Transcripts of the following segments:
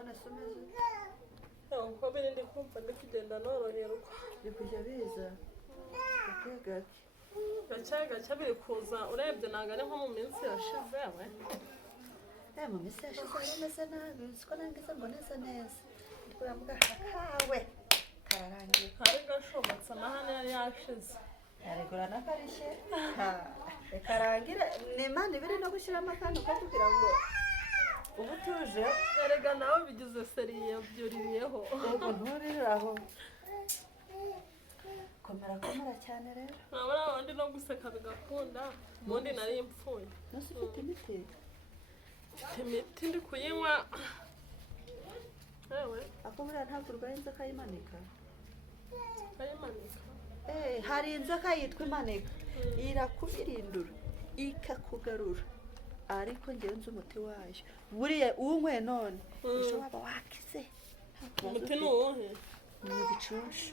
none se umeze uko biri ndi kumva ndi kugenda noroherwa biri kujya biza gake gake biri kuza urebye ntabwo ari nko mu minsi yashize we mu minsi yashize wari umeze nabi uzi ko nangize ngo neza neza ndikura mu gaha kawe kararangiye kari gashobotse amahane yari yashize yarigura n'akarishye karangira ni imana ibiri no gushyiramo akantu ko kugira ngo ubu tuje erega nawe bigize seriye byuririyeho ubwo nturire aho komera cyane rero nabona abandi no guseka bigakunda ubundi nari impfuye nose ufite imiti imiti ndi kuyinywa yewe ako buriya ntabwo urwaye inzoka y'imanika kayimanika hari inzoka yitwa imanika irakubirindura ikakugarura ariko ngewe nzi umuti wayo buriya uwunyweye none ejo waba wakize umuti ni uwuhe ni igicuncu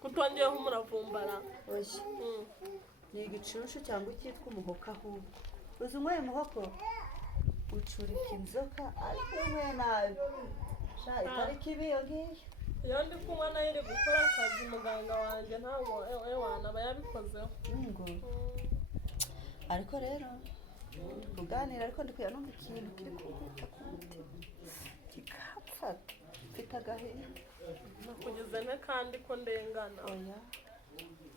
kutongeyeho umuravumbara oya ni igicuncu cyangwa icyitwa umuhoka ahubwo uzi unyweye umuhoko ucurika inzoka ariko unyweye nabi itariki ibi iyo ngiyo iyo ndi kunywa nayo iri gukora akazi muganga wanjye ntabwo aba yabikozeho ariko rero kuganira ariko ndi kuya numva ikintu kiri kuguta ku mutima kikapfata mfite agahinda nakugeze ne kandi ko ndengana oya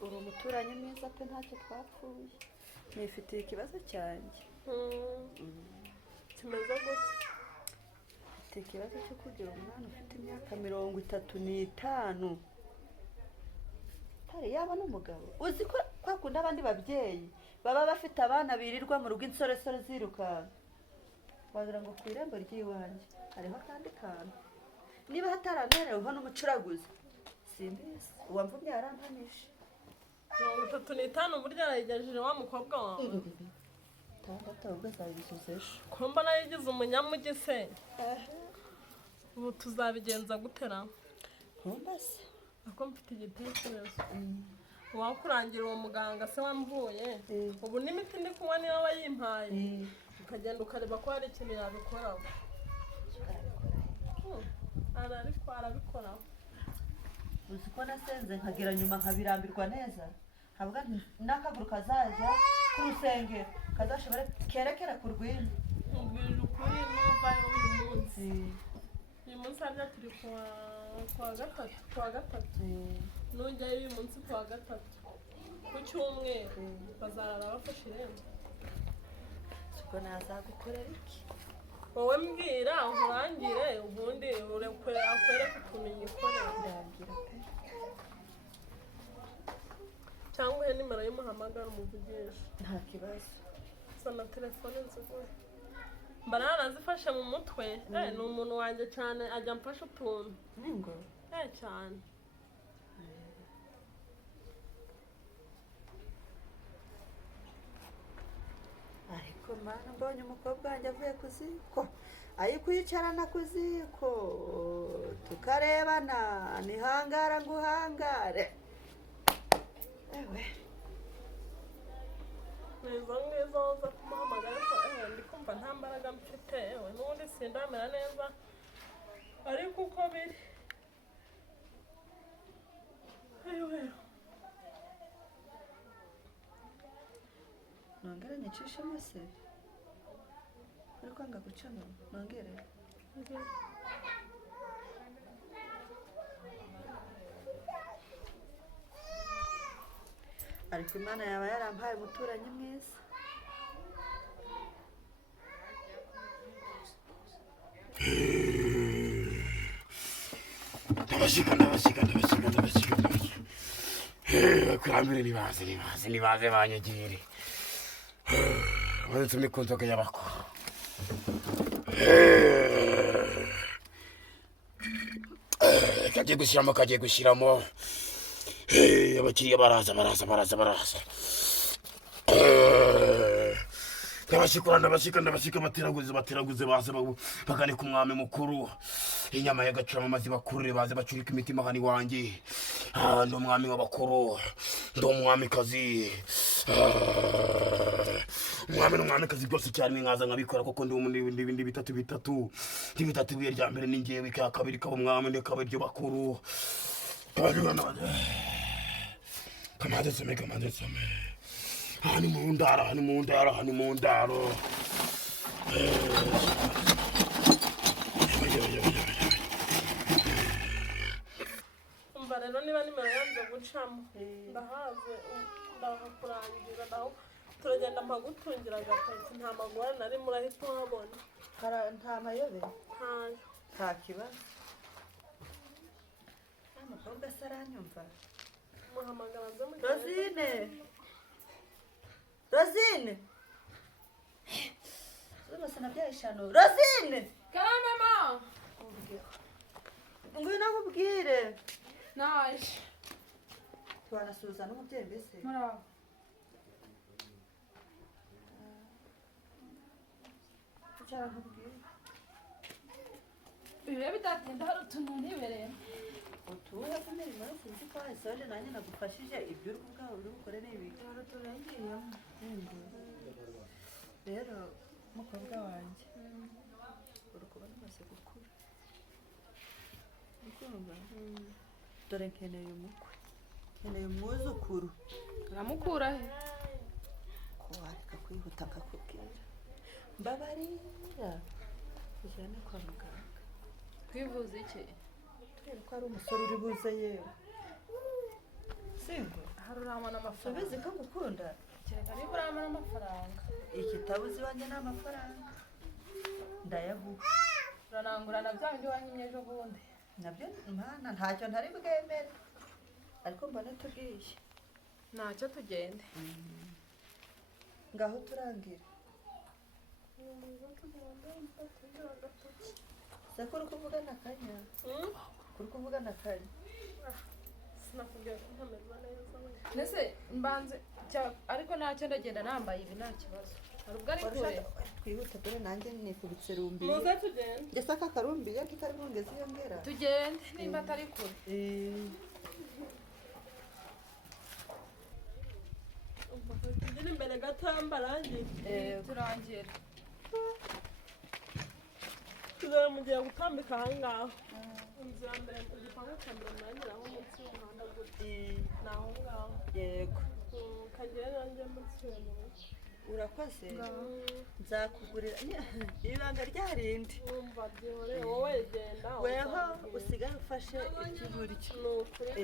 uri umuturanyi mwiza pe ntacyo twapfuye nifitiye ikibazo cyanjye kimeze gute mfite ikibazo cyo kugira umwana ufite imyaka 35 hari yaba n'umugabo uzi ko kwakunda abandi babyeyi baba bafite abana birirwa mu rugo insoresore zirukanka wagira ngo ku irembo ry'iwanjye hariho akandi kantu niba hatarantereweho n'umucuraguzi simbizi uwamvumye yarampanije 35 burya arayigejeje wa mukobwa wawe tandatu ahubwo azabisubiza ejo ko mbona yigize umunyamugi se ubu tuzabigenza gutera ntumbase ako mfite igitekerezo wakurangira uwo muganga se wamvuye ubu n'imiti ndi kunywa niyo wayimpaye ukagenda ukareba ko hari ikintu yabikoraho arabikoraho uzi ko nasenze nkagira nyuma nkabirambirwa neza havuga n'akaguru kazajya ku rusengero kazashobora kerekera ku rwino ubwije ukuri n'uvayo uyu munsi harya turi kuwa gatatu nujyayo uyu munsi kuwa gatatu ku cyumweru bazarara bafashe irembo ubwo nazagukorera iki wowe mbwira nkurangire ubundi akwereke ukuntu yikorera ndagira pe cyangwa uhe nimero y'umuhamagara umuvugisha nta kibazo gusa na telefone nziguye mba narazifashe mu mutwe ni umuntu wanjye cyane ajya amfasha utuntu ningo cyane ariko mana mbonye umukobwa wanjye avuye ku ziko ayikwicarana ku ziko tukarebana nihangara nguhangare ewe nizo ngizo zo kumuhamagara ariko ndi kumva nta mbaraga mfite n'ubundi sindamera neza ariko uko biri nongere nyicishemo se uri kwanga gucamo nongere ariko imana yaba yarampaye umuturanyi mwiza ndabashika kurambere nibaze banyegere maze tume ku nzoga y'abakuru kagiye gushyiramo abakiriya baraza ndabashika bateraguze baze bagane ku mwami mukuru inyama y'agaciro amazi bakurire baze bacurika imitima hani wanjye ndi umwami w'abakuru ndi umwamikazi umwami n'umwamikazi byose cyane nkaza nkabikora kuko ndi bitatu ibuye rya mbere ni njyewe icya kabiri kaba umwami ndekaba iryo bakuru kamanze some hani mu ndaro umva rero niba nimero yanze gucamo ndahaze ndahakurangira naho turagenda mpagutungira agatoki nta magwara nari murahita uhabona nta mayobe ntayo nta kibazo umukobwa se aranyumva muhamagara nze mu Rosine zose nabyaye eshanu Rosine Karame ma ngwino nkubwire naje twanasuhuza n'umubyeyi mbese muraho tucara nkubwire ibihe bidatinda hari utuntu ntibereye utuhe ku mirimo yo sinzi ko wasoje nanjye nagufashije ibyo uri kubwaho uri bukore n'ibiki hari uturengeyemo rero umukobwa wanjye uri kubona umaze gukura ukumva dore nkeneye umukwe nkeneye umwuzukuru uramukura he ko wareka kwihuta nkakubwira mbabarira ujyane kwa muganga kwivuza iki kubera ko ari umusore uri buze yewe simba hari urabona amafaranga ubizi ko ngukunda kereka niba urabona amafaranga ikitabuzi iwanjye ni amafaranga ndayaguha uranangura na bya bindi wanyimye ejo bundi nabyo mana ntacyo ntari bwemere ariko mbona tugiye ntacyo tugende ngaho turangira se kuri kuvugana akanya kuri kuvugana akanya sinakubwiye ko ntameze neza mbese mbanze ariko ntacyo ndagenda nambaye ibi nta kibazo hari ubwo ari kure twihuta dore nanjye nikubitse rumbi muze tugende ngese aka karumbi iyo kitari bungeze iyo ngera tugende nimba atari kure tugire imbere gato mbarangiye turangira tugere mugiye gutambika ahangaha inzu ya mbere igipangu cya mbere muranyuraho munsi y'umuhanda gutya ni aho ngaho yego kagere nanjye munsi y'uwo urakoze nzakugurira ibanga ryarindi wumva byihoreye wowe genda weho usigaye ufashe ikiburyo ni ukuri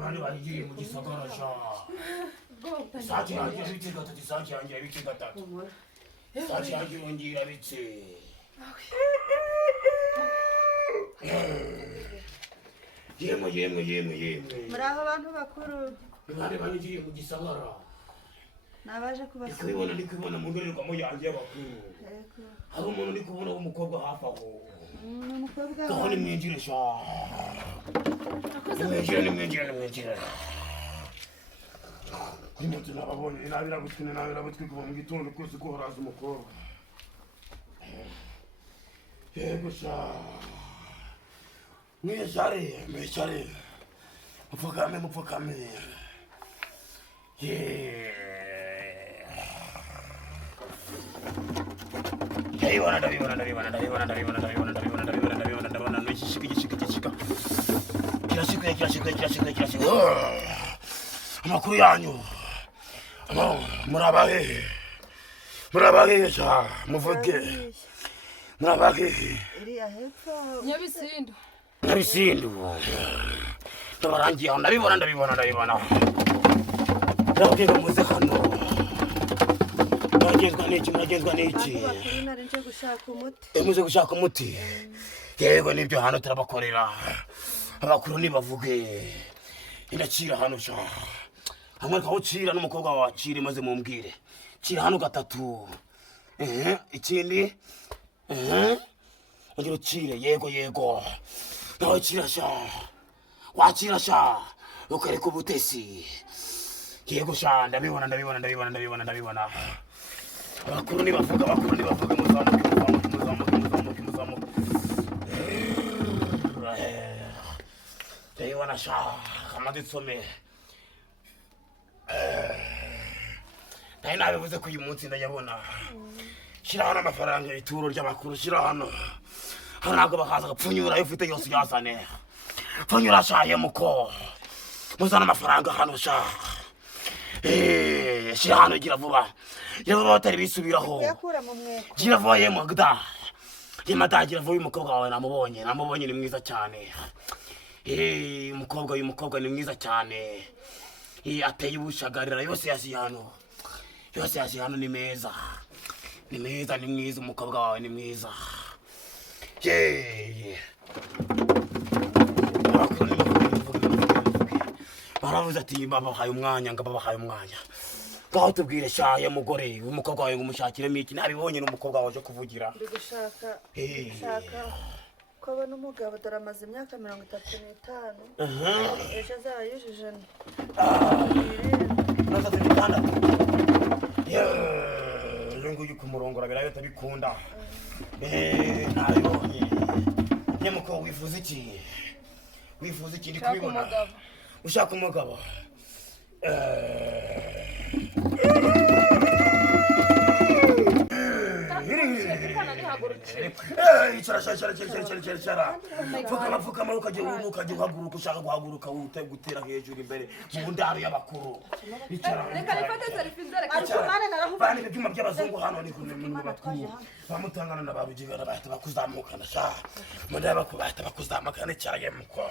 bari bagiye mu gisagara sha saki yangira bitse gatatu saki yangira bitse gatatu saki yangira bitse yemwe muri aho abantu bakuru bari bagiye mu gisagara nabaje kubasura ndi kubona mu ndorerwamo yanjye y'abakuru hari umuntu ndi kubona w'umukobwa hafi aho umukobwa aho nimwinjire sha nimwinjire kuri moto nababonye nabiragutwi kuva mu gitondo kose ko haraza umukobwa yego sha mwicare mupfukame ndabibona igishika kirashika amakuru yanyu murabahe murabahisha muvuge murabahihi iriya hepfo Nyabisindu. Nyabisindu ndabarangiye aho ndabibona ndababwira muze hano muragenzwa n'iki bakuru nari nje gushaka umuti muze gushaka umuti yego nibyo hano turabakorera abakuru nibavuge indacira hano sha hamwe kawucira n'umukobwa wacira maze mumbwire cira hano gatatu ikindi ongera ucire yego nawe cira sha wacira sha ukareka ubutesi yego sha ndabibona abakuru nibavuga muzamuke ndabibona sha kamaze nsome nayo nabivuze ko uyu munsi ndayabona shira hano amafaranga ituro ry'abakuru shira hano ntabwo bakaza gapfunyura ayo ufite yose uyazane pfunyura sha yemuko muzana amafaranga hano sha shira hano gira vuba batari bisubiraho gira vuba yemugda yemadagira vuba umukobwa wawe namubonye ni mwiza cyane uyu mukobwa ni mwiza cyane ateye ubushagarira yose yasi hano ni meza ni mwiza umukobwa wawe ni mwiza baravuze ati babahaye umwanya ngaho tubwire shaye mugore umukobwa wawe ngumushakiremo iki nabibonye n'umukobwa waje kuvugira ndi gushaka ko abona umugabo dore amaze imyaka 35 ejo azaba yujuje nguyu kumurongora birayo tabikunda nabibonye nyemuko wifuza iki ndi kubibona ushaka umugabo Fukama ukajya uhaguruka ushaka guhaguruka gutera hejuru imbere mu ndaro y'abakuru bani ibyuma by'abazungu hano ni kumwe bakuru bamutangana na barugigana bahita bakuzamukana sha munda bakubahita bakuzamukana cyane muko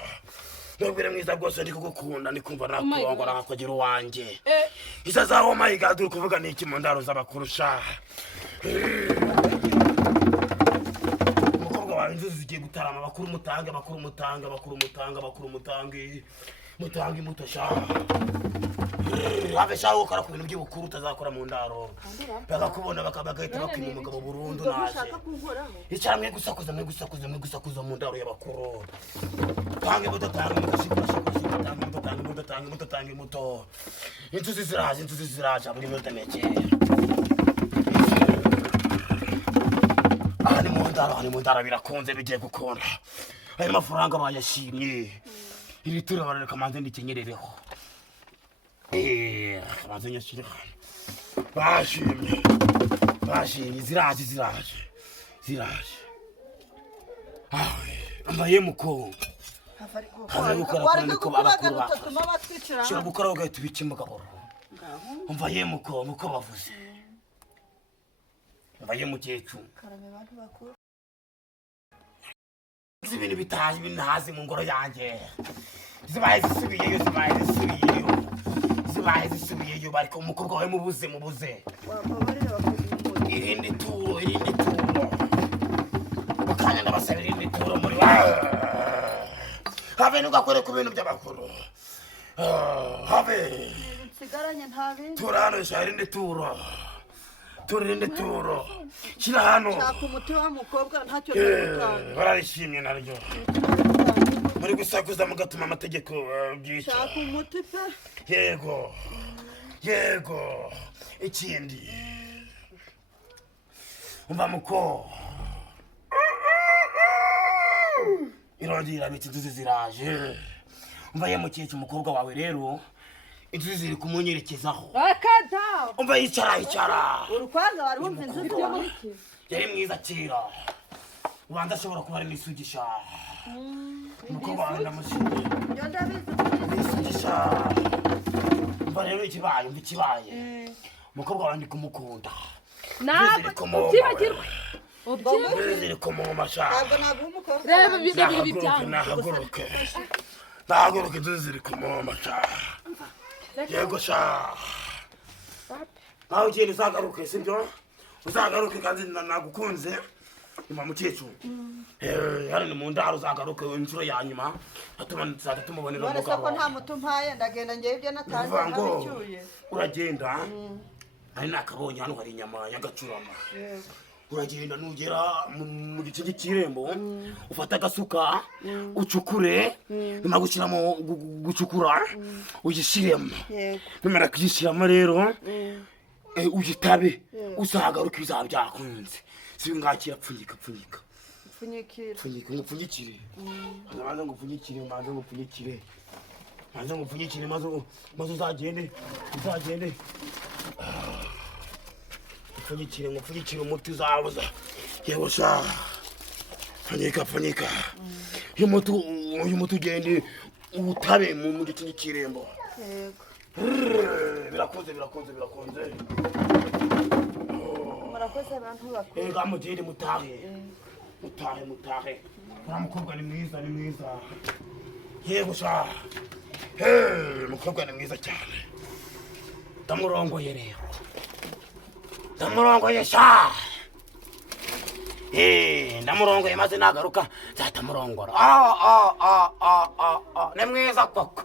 nubwire mwiza bwose ndi kugukunda ndi kumva nakurongora nkakugira uwanjye isazaho my god uri kuvuga niki mu ndaro z'abakuru sha inzuzi zigiye gutarama bakuru mutange mutange mutosha habe shaho ukora ku bintu by'ubukuru utazakora mu ndaro bagakubona bakabagahita bakima umugabo burundu naje icara mwe gusakuza mu ndaro y'abakuru tange muto inzuzi ziraje buri minota mike Ani mundara birakunze bigiye gukora ayo mafaranga bayashimye iri tura barareka manze ndikenyerereho manze nyashire bashimye ziraje amaye muko haza gukora niko babakuru shira gukora ugahita ubika imugabo umva ye muko bavuze umva ye mukecuru karame bantu bakuru ibintu bitaje binhazi mu ngoro yanjye zibaye zisubiyeyo bariko umukobwa wawe mubuze irindi turo bakanya ndabasabira irindi turo muri habe nugakore ku bintu by'abakuru habe nsigaranye ntabindi turano sha irindi turo shira hano shaka umuti wa mukobwa ntacyo ndagutanga bararishimye naryo muri gusakuza mugatuma amategeko byica shaka umuti pe yego ikindi umva muko irongera biti inzuzi ziraje umva ye mukecuru umukobwa wawe rero inzuzi ziri kumunyerekezaho umva yicara urukwanga wari wumva inzuzi y'umuriki yari mwiza kera ubanza ashobora kuba ari n'isugisha umukobwa wawe ndamushimye n'isugisha umva rero ikibaye umukobwa wawe ndi kumukunda ntabwo ubyibagirwe ziri kumoma sha ntabwo naguha umukobwa reba ibi byanjye nahaguruke inzu ziri kumoma sha yego sha nawe ugenda uzagaruke sibyo uzagaruke kandi nagukunze nyuma mukecuru hano ni mu ndaro uzagaruke inshuro ya nyuma tuzajya tumubonera none umugabo ko nta muti umpaye ndagenda ngewe ibyo natanze ntabicyuye uragenda ari nakabonye hano hari inyama y'agacurama uragenda nugera mu gice cy'irembo ufata agasuka ucukure nyuma gushyiramo gucukura ugishyiremo numara kugishyiramo rero ugitabe uzagaruka bizaba byakunze si ngakira pfunyika ngupfunyikire maze ngupfunyikire maze uzagende ngupfunyikire umuti uzabuza yewe sha pfunyika uyu muti ugende utabe mu gice cy'irembo birakunze murakoze abantu bakuru mugende mutahe uriya mukobwa ni mwiza yewe sha umukobwa ni mwiza cyane ndamurongoye rero sha ndamurongoye maze nagaruka nzatamurongora ni mwiza koko